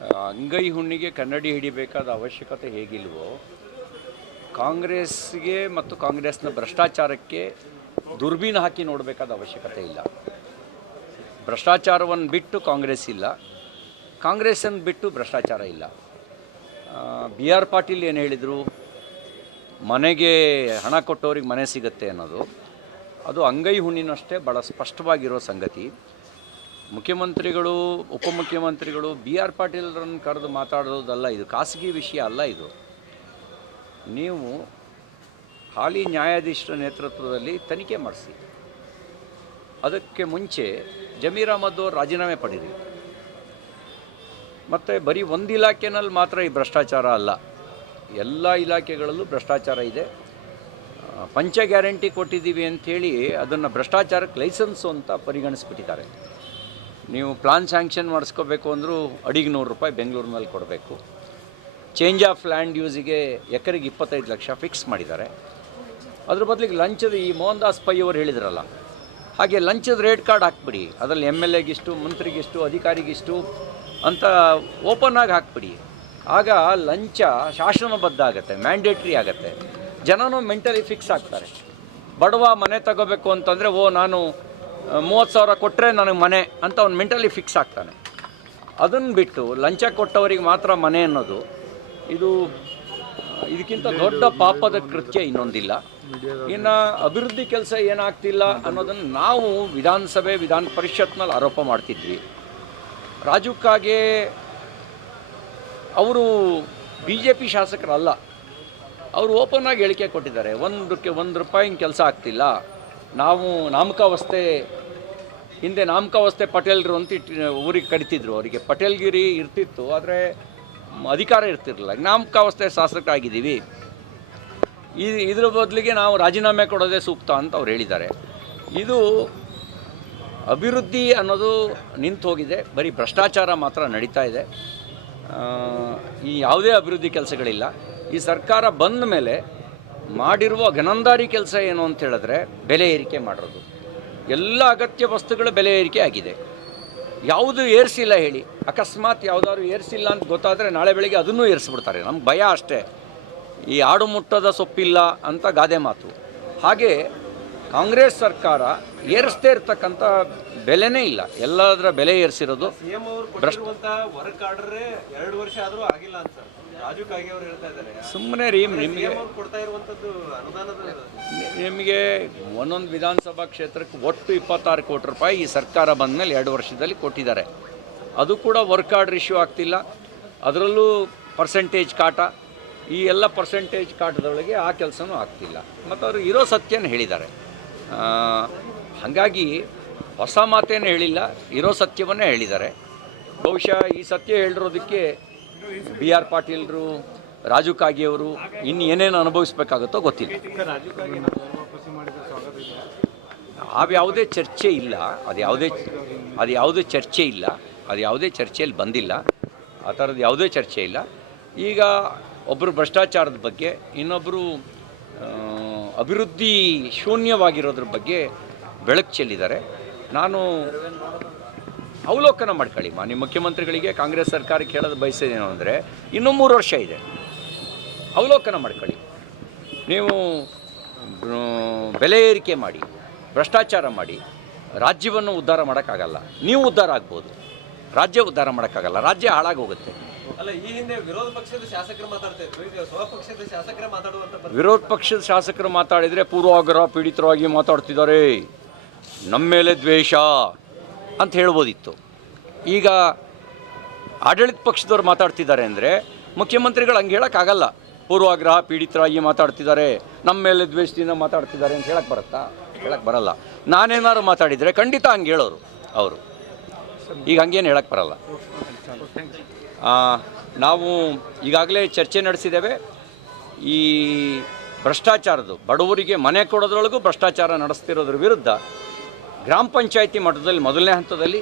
ಅಂಗೈ ಹುಣ್ಣಿಗೆ ಕನ್ನಡಿ ಹಿಡಿಬೇಕಾದ ಅವಶ್ಯಕತೆ ಹೇಗಿಲ್ವೋ, ಕಾಂಗ್ರೆಸ್ಗೆ ಮತ್ತು ಕಾಂಗ್ರೆಸ್ನ ಭ್ರಷ್ಟಾಚಾರಕ್ಕೆ ದುರ್ಬೀನು ಹಾಕಿ ನೋಡಬೇಕಾದ ಅವಶ್ಯಕತೆ ಇಲ್ಲ. ಭ್ರಷ್ಟಾಚಾರವನ್ನು ಬಿಟ್ಟು ಕಾಂಗ್ರೆಸ್ ಇಲ್ಲ, ಕಾಂಗ್ರೆಸ್ಸನ್ನು ಬಿಟ್ಟು ಭ್ರಷ್ಟಾಚಾರ ಇಲ್ಲ. ಬಿ ಆರ್ ಪಾಟೀಲ್ ಏನು ಹೇಳಿದರು, ಮನೆಗೆ ಹಣ ಕೊಟ್ಟವ್ರಿಗೆ ಮನೆ ಸಿಗುತ್ತೆ ಅನ್ನೋದು, ಅದು ಅಂಗೈ ಹುಣ್ಣಿನಷ್ಟೇ ಭಾಳ ಸ್ಪಷ್ಟವಾಗಿರೋ ಸಂಗತಿ. ಮುಖ್ಯಮಂತ್ರಿಗಳು, ಉಪಮುಖ್ಯಮಂತ್ರಿಗಳು ಬಿ ಆರ್ ಪಾಟೀಲ್ರನ್ನು ಕರೆದು ಮಾತಾಡೋದಲ್ಲ, ಇದು ಖಾಸಗಿ ವಿಷಯ ಅಲ್ಲ. ಇದು ನೀವು ಹಾಲಿ ನ್ಯಾಯಾಧೀಶರ ನೇತೃತ್ವದಲ್ಲಿ ತನಿಖೆ ಮಾಡಿಸಿ. ಅದಕ್ಕೆ ಮುಂಚೆ ಜಮೀರ್ ಅಹ್ಮದ್ ಅವರು ರಾಜೀನಾಮೆ ಪಡೀರಿ. ಮತ್ತು ಬರೀ ಒಂದು ಇಲಾಖೆನಲ್ಲಿ ಮಾತ್ರ ಈ ಭ್ರಷ್ಟಾಚಾರ ಅಲ್ಲ, ಎಲ್ಲ ಇಲಾಖೆಗಳಲ್ಲೂ ಭ್ರಷ್ಟಾಚಾರ ಇದೆ. ಪಂಚ ಗ್ಯಾರಂಟಿ ಕೊಟ್ಟಿದ್ದೀವಿ ಅಂಥೇಳಿ ಅದನ್ನು ಭ್ರಷ್ಟಾಚಾರಕ್ಕೆ ಲೈಸೆನ್ಸು ಅಂತ ಪರಿಗಣಿಸ್ಬಿಟ್ಟಿದ್ದಾರೆ. ನೀವು ಪ್ಲಾನ್ ಸ್ಯಾಂಕ್ಷನ್ ಮಾಡಿಸ್ಕೋಬೇಕು ಅಂದರೂ ಅಡಿಗೆ ₹100 ಬೆಂಗಳೂರಿನಲ್ಲಿ ಕೊಡಬೇಕು. ಚೇಂಜ್ ಆಫ್ ಲ್ಯಾಂಡ್ ಯೂಸಿಗೆ ಎಕರೆಗೆ 25 ಲಕ್ಷ ಫಿಕ್ಸ್ ಮಾಡಿದ್ದಾರೆ. ಅದ್ರ ಬದಲಿಗೆ ಲಂಚದ, ಈ ಮೋಹನ್ ದಾಸ್ ಪೈ ಅವರು ಹೇಳಿದ್ರಲ್ಲ ಹಾಗೆ ಲಂಚದ ರೇಟ್ ಕಾರ್ಡ್ ಹಾಕ್ಬಿಡಿ. ಅದರಲ್ಲಿ MLA ಗಿಷ್ಟು, ಮಂತ್ರಿಗಿಷ್ಟು, ಅಧಿಕಾರಿಗಿಷ್ಟು ಅಂತ ಓಪನ್ ಆಗಿ ಹಾಕ್ಬಿಡಿ. ಆಗ ಲಂಚ ಶಾಸನಬದ್ಧ ಆಗುತ್ತೆ, ಮ್ಯಾಂಡೇಟ್ರಿ ಆಗುತ್ತೆ. ಜನನೂ ಮೆಂಟಲಿ ಫಿಕ್ಸ್ ಆಗ್ತಾರೆ. ಬಡವ ಮನೆ ತಗೋಬೇಕು ಅಂತಂದರೆ, ನಾನು 30,000 ಕೊಟ್ಟರೆ ನನಗೆ ಮನೆ ಅಂತ ಅವ್ನು ಮೆಂಟಲಿ ಫಿಕ್ಸ್ ಆಗ್ತಾನೆ. ಅದನ್ನು ಬಿಟ್ಟು ಲಂಚ ಕೊಟ್ಟವರಿಗೆ ಮಾತ್ರ ಮನೆ ಅನ್ನೋದು, ಇದಕ್ಕಿಂತ ದೊಡ್ಡ ಪಾಪದ ಕೃತ್ಯ ಇನ್ನೊಂದಿಲ್ಲ. ಇನ್ನು ಅಭಿವೃದ್ಧಿ ಕೆಲಸ ಏನಾಗ್ತಿಲ್ಲ ಅನ್ನೋದನ್ನು ನಾವು ವಿಧಾನಸಭೆ, ವಿಧಾನ ಪರಿಷತ್ನಲ್ಲಿ ಆರೋಪ ಮಾಡ್ತಿದ್ವಿ. ರಾಜು ಕಾಗೆ ಅವರು BJP ಶಾಸಕರಲ್ಲ, ಅವರು ಓಪನ್ ಆಗಿ ಹೇಳಿಕೆ ಕೊಟ್ಟಿದ್ದಾರೆ. ₹1 ಕೆಲಸ ಆಗ್ತಿಲ್ಲ. ನಾವು ನಾಮಕಾವಸ್ಥೆ, ಹಿಂದೆ ನಾಮಕಾವಸ್ಥೆ ಪಟೇಲ್ರು ಅಂತ ಊರಿಗೆ ಕರಿತಿದ್ರು. ಅವರಿಗೆ ಪಟೇಲ್ಗಿರಿ ಇರ್ತಿತ್ತು, ಆದರೆ ಅಧಿಕಾರ ಇರ್ತಿರಲಿಲ್ಲ. ನಾಮಕಾವಸ್ಥೆ ಶಾಸಕರಾಗಿದ್ದೀವಿ, ಇದ್ರ ಬದಲಿಗೆ ನಾವು ರಾಜೀನಾಮೆ ಕೊಡೋದೇ ಸೂಕ್ತ ಅಂತ ಅವ್ರು ಹೇಳಿದ್ದಾರೆ. ಇದು ಅಭಿವೃದ್ಧಿ ಅನ್ನೋದು ನಿಂತು ಹೋಗಿದೆ, ಬರೀ ಭ್ರಷ್ಟಾಚಾರ ಮಾತ್ರ ನಡೀತಾ ಇದೆ. ಈ ಯಾವುದೇ ಅಭಿವೃದ್ಧಿ ಕೆಲಸಗಳಿಲ್ಲ. ಈ ಸರ್ಕಾರ ಬಂದ ಮೇಲೆ ಮಾಡಿರುವ ಗನಂದಾರಿ ಕೆಲಸ ಏನು ಅಂತ ಹೇಳಿದ್ರೆ ಬೆಲೆ ಏರಿಕೆ ಮಾಡಿರೋದು. ಎಲ್ಲ ಅಗತ್ಯ ವಸ್ತುಗಳ ಬೆಲೆ ಏರಿಕೆ ಆಗಿದೆ. ಯಾವುದು ಏರಿಸಿಲ್ಲ ಹೇಳಿ. ಅಕಸ್ಮಾತ್ ಯಾವುದಾದ್ರು ಏರಿಸಿಲ್ಲ ಅಂತ ಗೊತ್ತಾದರೆ ನಾಳೆ ಬೆಳಗ್ಗೆ ಅದನ್ನೂ ಏರಿಸ್ಬಿಡ್ತಾರೆ. ನಮ್ಗೆ ಭಯ ಅಷ್ಟೇ. ಈ ಆಡು ಮುಟ್ಟದ ಸೊಪ್ಪಿಲ್ಲ ಅಂತ ಗಾದೆ ಮಾತು. ಹಾಗೆ ಕಾಂಗ್ರೆಸ್ ಸರ್ಕಾರ ಏರಿಸದೇ ಇರ್ತಕ್ಕಂಥ ಬೆಲೆನೇ ಇಲ್ಲ, ಎಲ್ಲದರ ಬೆಲೆ ಏರಿಸಿರೋದು. ಸುಮ್ಮನೆ ರೀ, ನಿಮಗೆ ಒಂದೊಂದು ವಿಧಾನಸಭಾ ಕ್ಷೇತ್ರಕ್ಕೆ ಒಟ್ಟು ₹26 ಕೋಟಿ ಈ ಸರ್ಕಾರ ಬಂದ ಮೇಲೆ 2 ವರ್ಷದಲ್ಲಿ ಕೊಟ್ಟಿದ್ದಾರೆ. ಅದು ಕೂಡ ವರ್ಕ್ ಆರ್ಡರ್ ಇಶ್ಯೂ ಆಗ್ತಿಲ್ಲ. ಅದರಲ್ಲೂ ಪರ್ಸೆಂಟೇಜ್ ಕಾಟ, ಈ ಎಲ್ಲ ಪರ್ಸೆಂಟೇಜ್ ಕಾಟದೊಳಗೆ ಆ ಕೆಲಸನೂ ಆಗ್ತಿಲ್ಲ. ಮತ್ತು ಅವರು ಇರೋ ಸತ್ಯನ ಹೇಳಿದ್ದಾರೆ. ಹಾಗಾಗಿ ಹೊಸ ಮಾತೇನು ಹೇಳಿಲ್ಲ, ಇರೋ ಸತ್ಯವನ್ನೇ ಹೇಳಿದ್ದಾರೆ. ಬಹುಶಃ ಈ ಸತ್ಯ ಹೇಳಿರೋದಕ್ಕೆ ಬಿ ಆರ್ ಪಾಟೀಲ್ರು, ರಾಜು ಕಾಗೆಯವರು ಇನ್ನು ಏನೇನು ಅನುಭವಿಸ್ಬೇಕಾಗುತ್ತೋ ಗೊತ್ತಿಲ್ಲ. ಯಾವುದೇ ಚರ್ಚೆ ಇಲ್ಲ, ಅದು ಯಾವುದೇ ಚರ್ಚೆಯಲ್ಲಿ ಬಂದಿಲ್ಲ. ಆ ಥರದ್ದು ಯಾವುದೇ ಚರ್ಚೆ ಇಲ್ಲ. ಈಗ ಒಬ್ಬರು ಭ್ರಷ್ಟಾಚಾರದ ಬಗ್ಗೆ, ಇನ್ನೊಬ್ಬರು ಅಭಿವೃದ್ಧಿ ಶೂನ್ಯವಾಗಿರೋದ್ರ ಬಗ್ಗೆ ಬೆಳಕು ಚೆಲ್ಲಿದ್ದಾರೆ. ನಾನು ಅವಲೋಕನ ಮಾಡ್ಕೊಳ್ಳಿ. ಮಾನ್ಯ ಮುಖ್ಯಮಂತ್ರಿಗಳಿಗೆ, ಕಾಂಗ್ರೆಸ್ ಸರ್ಕಾರಕ್ಕೆ ಹೇಳೋದು ಬಯಸೋದೇನು ಅಂದರೆ, ಇನ್ನೂ 3 ವರ್ಷ ಇದೆ. ಅವಲೋಕನ ಮಾಡ್ಕೊಳ್ಳಿ. ನೀವು ಬೆಲೆ ಏರಿಕೆ ಮಾಡಿ, ಭ್ರಷ್ಟಾಚಾರ ಮಾಡಿ ರಾಜ್ಯವನ್ನು ಉದ್ಧಾರ ಮಾಡೋಕ್ಕಾಗಲ್ಲ. ನೀವು ಉದ್ಧಾರ ಆಗ್ಬೋದು, ರಾಜ್ಯ ಉದ್ಧಾರ ಮಾಡೋಕ್ಕಾಗಲ್ಲ. ರಾಜ್ಯ ಹಾಳಾಗೋಗುತ್ತೆ. ಅಲ್ಲ, ಈ ಹಿಂದೆ ವಿರೋಧ ಪಕ್ಷದ ಶಾಸಕರು ಮಾತಾಡ್ತಾ ಇದ್ರು, ಈಗ ಸ್ವಪಕ್ಷದ ಶಾಸಕರೇ ಮಾತಾಡುವಂತ. ವಿರೋಧ ಪಕ್ಷದ ಶಾಸಕರು ಮಾತಾಡಿದರೆ ಪೂರ್ವಾಗ್ರಹ ಪೀಡಿತರಾಗಿ ಮಾತಾಡ್ತಿದ್ದಾರೆ, ನಮ್ಮ ಮೇಲೆ ದ್ವೇಷ ಅಂತ ಹೇಳ್ಬೋದಿತ್ತು. ಈಗ ಆಡಳಿತ ಪಕ್ಷದವ್ರು ಮಾತಾಡ್ತಿದ್ದಾರೆ ಅಂದರೆ ಮುಖ್ಯಮಂತ್ರಿಗಳು ಹಂಗೆ ಹೇಳೋಕ್ಕಾಗಲ್ಲ. ಪೂರ್ವಾಗ್ರಹ ಪೀಡಿತರಾಗಿ ಮಾತಾಡ್ತಿದ್ದಾರೆ, ನಮ್ಮ ಮೇಲೆ ದ್ವೇಷದಿಂದ ಮಾತಾಡ್ತಿದ್ದಾರೆ ಅಂತ ಹೇಳಕ್ಕೆ ಬರುತ್ತಾ? ಹೇಳಕ್ಕೆ ಬರಲ್ಲ. ನಾನೇನಾದ್ರು ಮಾತಾಡಿದರೆ ಖಂಡಿತ ಹಂಗೆ ಹೇಳೋರು ಅವರು. ಈಗ ಹಂಗೇನು ಹೇಳಕ್ಕೆ ಬರಲ್ಲ. ನಾವು ಈಗಾಗಲೇ ಚರ್ಚೆ ನಡೆಸಿದ್ದೇವೆ. ಈ ಭ್ರಷ್ಟಾಚಾರದ್ದು, ಬಡವರಿಗೆ ಮನೆ ಕೊಡೋದ್ರೊಳಗೂ ಭ್ರಷ್ಟಾಚಾರ ನಡೆಸ್ತಿರೋದ್ರ ವಿರುದ್ಧ ಗ್ರಾಮ ಪಂಚಾಯಿತಿ ಮಟ್ಟದಲ್ಲಿ 1ನೇ ಹಂತದಲ್ಲಿ,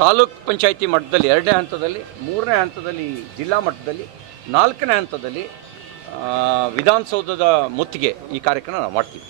ತಾಲೂಕು ಪಂಚಾಯಿತಿ ಮಟ್ಟದಲ್ಲಿ 2ನೇ ಹಂತದಲ್ಲಿ, 3ನೇ ಹಂತದಲ್ಲಿ ಜಿಲ್ಲಾ ಮಟ್ಟದಲ್ಲಿ, 4ನೇ ಹಂತದಲ್ಲಿ ವಿಧಾನಸೌಧದ ಮುತ್ತಿಗೆ ಈ ಕಾರ್ಯಕ್ರಮ ನಾವು ಮಾಡ್ತೀವಿ.